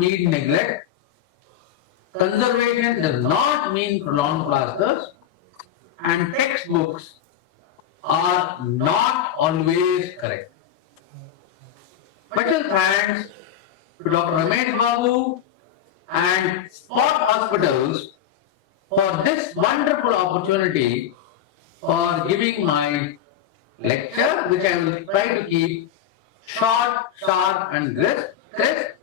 need neglect. Conservation does not mean prolonged plasters, and textbooks are not always correct. Special thanks to Dr. Ramesh Babu and Spot Hospitals for this wonderful opportunity for giving my lecture, which I will try to keep short, sharp, and crisp.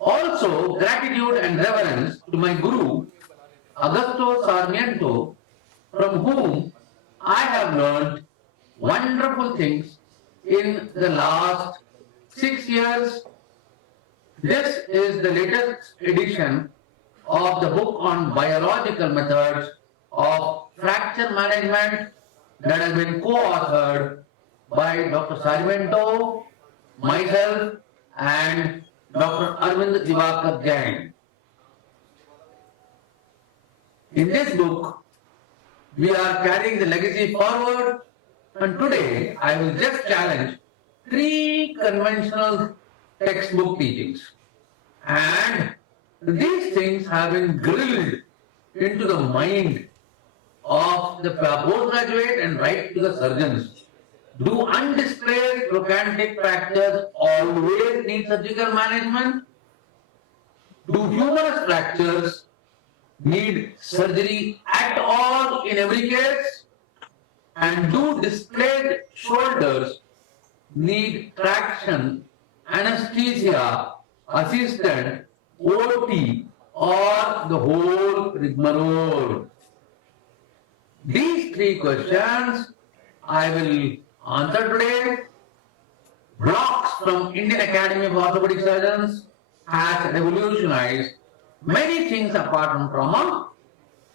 Also, gratitude and reverence to my guru, Augusto Sarmiento, from whom I have learned wonderful things in the last 6 years. This is the latest edition of the book on biological methods of fracture management that has been co-authored by Dr. Sarmiento, myself, and Dr. Arvind Divakar Jain. In this book, we are carrying the legacy forward, and today I will just challenge 3 conventional textbook teachings. And these things have been drilled into the mind of the postgraduate and right to the surgeons. Do undisplaced trochanteric fractures always need surgical management? Do humerus fractures need surgery at all in every case? And do displaced shoulders need traction, anesthesia, assisted, OT, or the whole rigmarole? These 3 questions I will answer today. Blocks from Indian Academy of Orthopaedic Surgeons has revolutionized many things apart from trauma,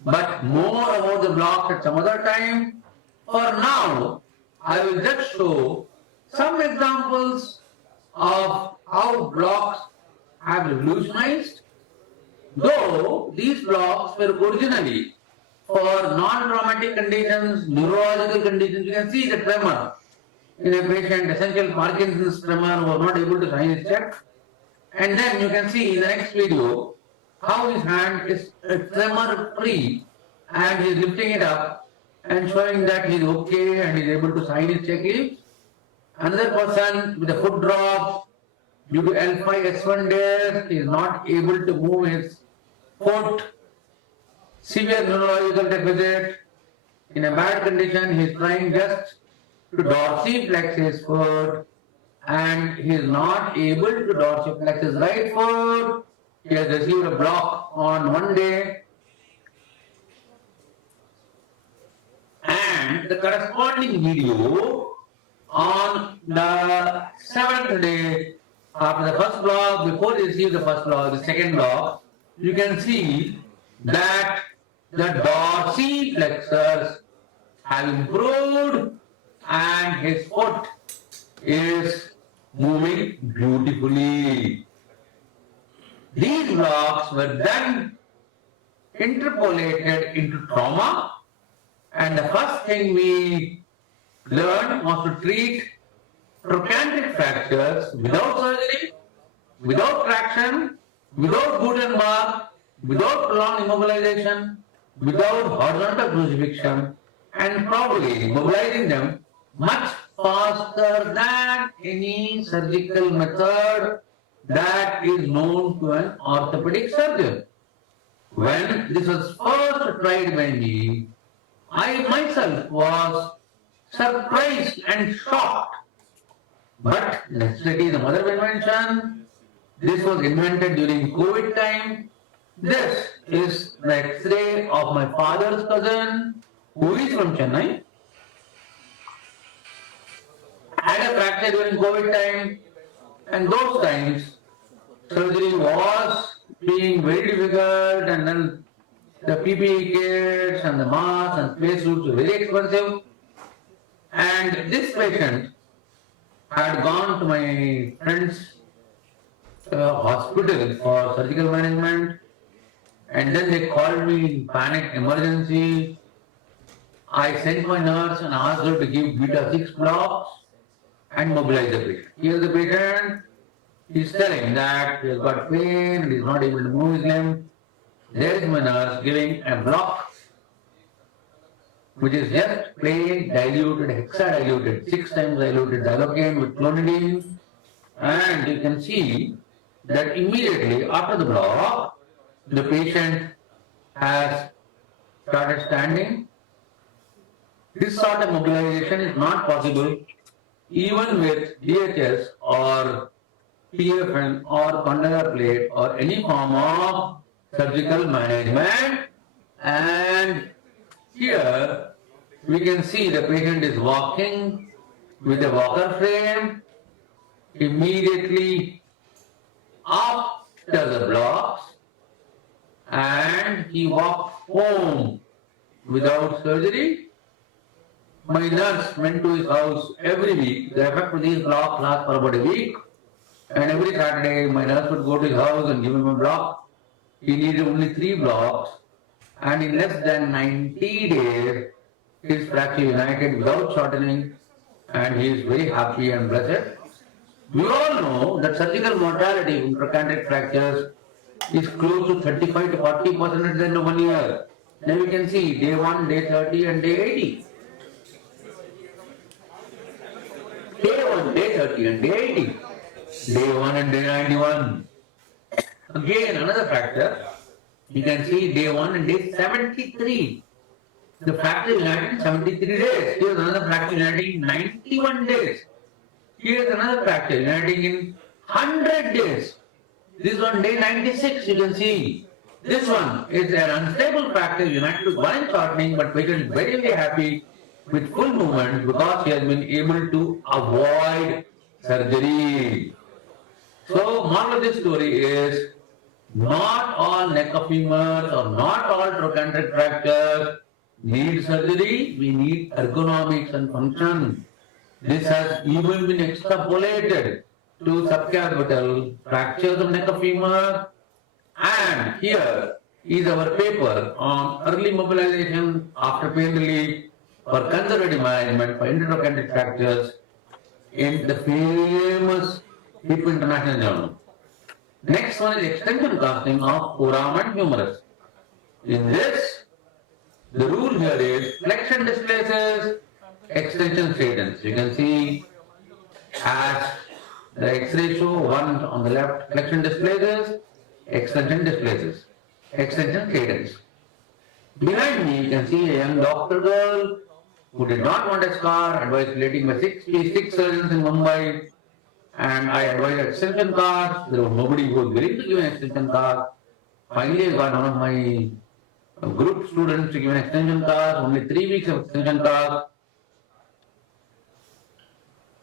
but more about the blocks at some other time. For now, I will just show some examples of how blocks have revolutionized, though these blocks were originally for non-traumatic conditions, neurological conditions. You can see the tremor in a patient, essential Parkinson's tremor, who was not able to sign his check. And then you can see in the next video how his hand is tremor free and he is lifting it up and showing that he is okay and he is able to sign his check leaves. Another person with a foot drop due to L5-S1 disc is not able to move his foot. Severe neurological deficit. In a bad condition, he is trying just to dorsiflex his foot and he is not able to dorsiflex his right foot. He has received a block on one day. And the corresponding video on the 7th day after the first block, before he received the first block, the second block, you can see that the dorsiflexors have improved and his foot is moving beautifully. These blocks were then interpolated into trauma, and the first thing we learned was to treat trochanteric fractures without surgery, without traction, without Gutenberg, without prolonged immobilization, without horizontal crucifixion, and probably mobilizing them much faster than any surgical method that is known to an orthopedic surgeon. When this was first tried by me, I myself was surprised and shocked. But necessity is the mother of invention. This was invented during COVID time. This is the X-ray of my father's cousin, who is from Chennai. Had a fracture during COVID time, and those times surgery was being very difficult, and then the PPE kits and the masks and face suits were very expensive. And this patient had gone to my friend's hospital for surgical management, and then they called me in panic emergency. I sent my nurse and asked her to give beta 6 blocks and mobilize the patient. Here the patient, He's telling that he's got pain and he's not able to move his limb. There is my nurse giving a block which is just plain diluted, hexadiluted, 6 times diluted xylocaine with clonidine, and you can see that immediately after the block, the patient has started standing. This sort of mobilization is not possible even with DHS or PFN or condylar plate or any form of surgical management. And here we can see the patient is walking with a walker frame. Immediately after the blocks, and he walked home without surgery. My nurse went to his house every week. The effect of these blocks lasts for about a week. And every Saturday, my nurse would go to his house and give him a block. He needed only 3 blocks. And in less than 90 days, his fracture united without shortening. And he is very happy and blessed. We all know that surgical mortality in trochanteric fractures is close to 35 to 40% at the end of 1 year. Now we can see day 1, day 30 and day 80. Day 1, day 30 and day 80. Day 1 and day 91. Again another fracture. You can see day 1 and day 73. The fracture united in 73 days. Here's another fracture uniting in 91 days. Here's another fracture uniting in 100 days. This one day 96 you can see. This one is an unstable fracture united with 1 inch shortening, but patient is very, very happy with full movement because he has been able to avoid surgery. So, moral of this story is not all neck of femurs or not all trochanteric fractures need surgery. We need ergonomics and function. This has even been extrapolated to subcapital fractures of neck of femur. And here is our paper on early mobilization after pain relief for conservative management for intertrochanteric fractures in the famous Hip International Journal. Next one is extension casting of forearm and humerus. In this, the rule here is flexion displaces, extension straightens. You can see as the X-ray show, 1 on the left, flexion displaces, extension displaces, extension straightens. Behind me, you can see a young doctor girl who did not want a scar, advised relating by 66 surgeons in Mumbai, and I advised extension cast. There was nobody who was willing to give an extension cast. Finally, I got one of my group students to give an extension cast, only 3 weeks of extension cast.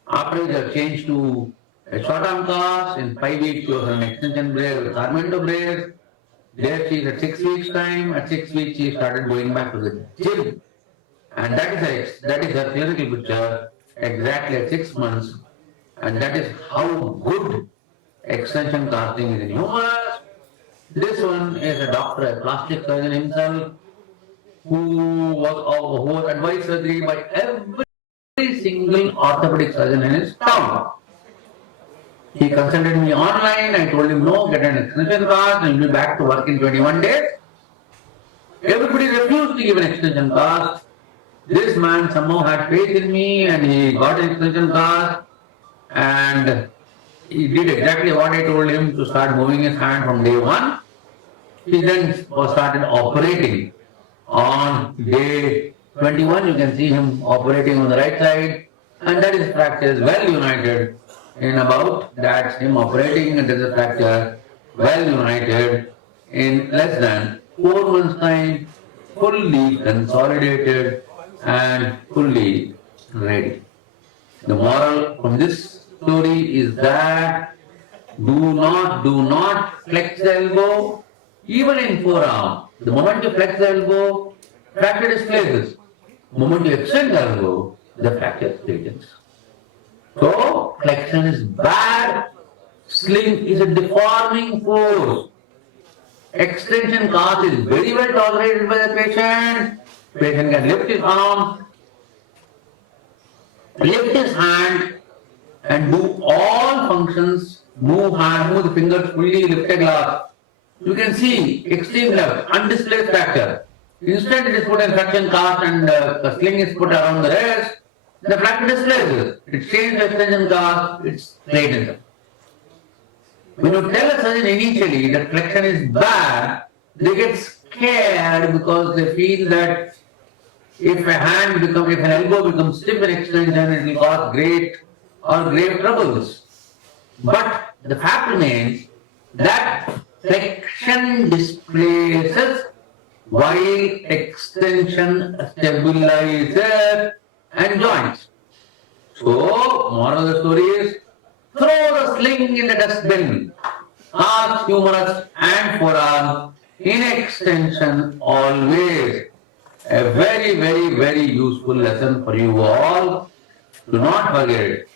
After they changed to a short arm cast, in 5 weeks she was an extension brace with Armando brace. There she is at 6 weeks time. At 6 weeks she started going back to the gym. And that is her clinical picture exactly at 6 months. And that is how good extension casting is in humorous. This one is a doctor, a plastic surgeon himself, who was advised surgery by every single orthopedic surgeon in his town. He consulted me online. I told him, no, get an extension cast and you'll be back to work in 21 days. Everybody refused to give an extension cast. This man somehow had faith in me and he got an extension cast and he did exactly what I told him, to start moving his hand from day 1. He then started operating on day 21. You can see him operating on the right side, and that is fracture well united in about, that's him operating, and that is a fracture well united in less than 4 months time, fully consolidated and fully ready. The moral from this story is that do not flex the elbow, even in forearm. The moment you flex the elbow, fracture displaces. The moment you extend the elbow, the fracture straightens. So, flexion is bad. Sling is a deforming force. Extension cast is very well tolerated by the patient. Patient can lift his arm, lift his hand, and do all functions move the fingers fully, lift a glass. You can see extreme left, undisplaced fracture. Instead, it is put in fraction cast and a sling is put around the wrist. The fracture displaces. It changes the extension cast, it's straightened. When you tell a surgeon initially that flexion is bad, they get scared because they feel that if if an elbow becomes stiff in extension, it will cause great or grave troubles. But the fact remains that flexion displaces while extension stabilizes and joints. So, moral of the story is throw the sling in the dustbin. Arch, humerus and forearm in extension always. A very, very, very useful lesson for you all. Do not forget it.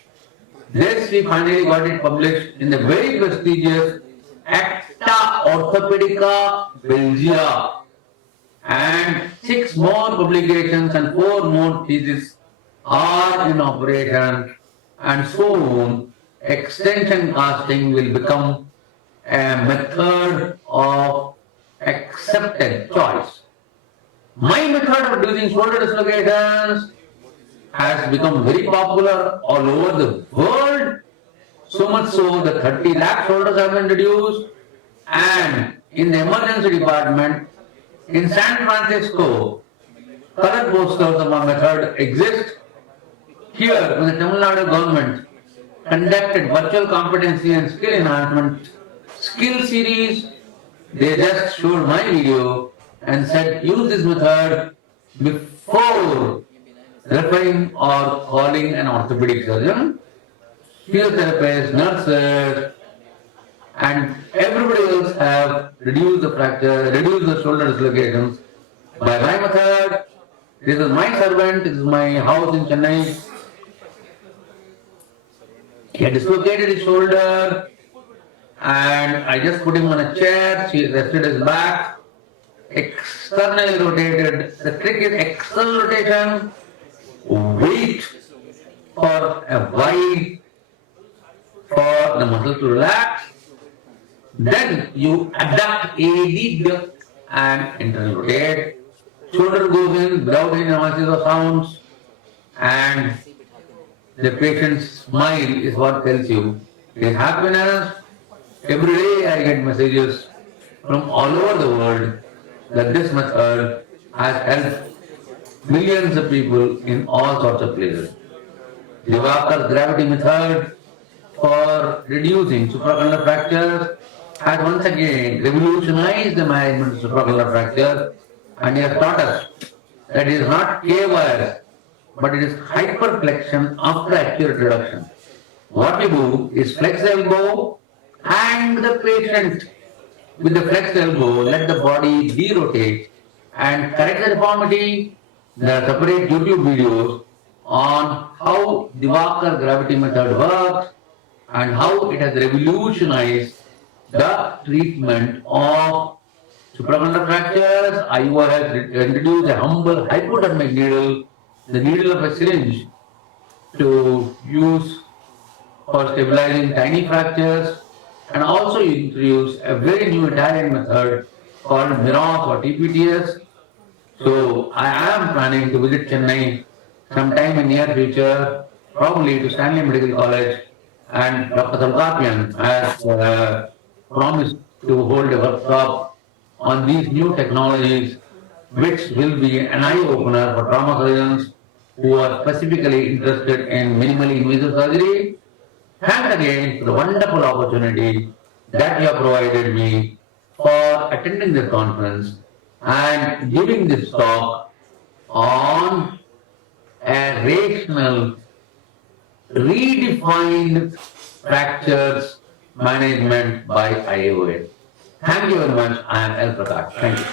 This we finally got it published in the very prestigious Acta Orthopaedica Belgia. And 6 more publications and 4 more theses are in operation, and soon extension casting will become a method of accepted choice. My method of reducing shoulder dislocations has become very popular all over the world, so much so that 30 lakh shoulders have been reduced, and in the emergency department in San Francisco, color posters of my method exist. Here, when the Tamil Nadu government conducted virtual competency and skill enhancement skill series, they just showed my video and said use this method before referring or calling an orthopedic surgeon. Physiotherapists, nurses, and everybody else have reduced the fracture, reduced the shoulder dislocations by my method. This is my servant, this is my house in Chennai. He had dislocated his shoulder and I just put him on a chair, she rested his back, externally rotated. The trick is external rotation, wait for a while for the muscle to relax. Then you adapt AD and internal rotate. Shoulder goes in without any noises or sounds, and the patient's smile is what tells you his happiness. Every day I get messages from all over the world that this method has helped millions of people in all sorts of places. The Vaibhav gravity method for reducing supracondylar fractures has once again revolutionized the management of supracondylar fracture, and he has taught us that it is not K-wires, but it is hyperflexion after accurate reduction. What we do is flex the elbow, hang the patient with the flexed elbow, let the body derotate and correct the deformity. There are separate YouTube videos on how the Vaibhav gravity method works and how it has revolutionized the treatment of supracondylar fractures. IO has introduced a humble hypodermic needle, the needle of a syringe, to use for stabilizing tiny fractures, and also introduced a very new Italian method called Miros or TPTS. So I am planning to visit Chennai sometime in near future, probably to Stanley Medical College, and Dr. Salkapian has promised to hold a workshop on these new technologies, which will be an eye-opener for trauma surgeons who are specifically interested in minimally invasive surgery. Thanks again for the wonderful opportunity that you have provided me for attending this conference and giving this talk on a rational, redefined fractures management by IOA. Thank you very much. I am L. Prakash. Thank you.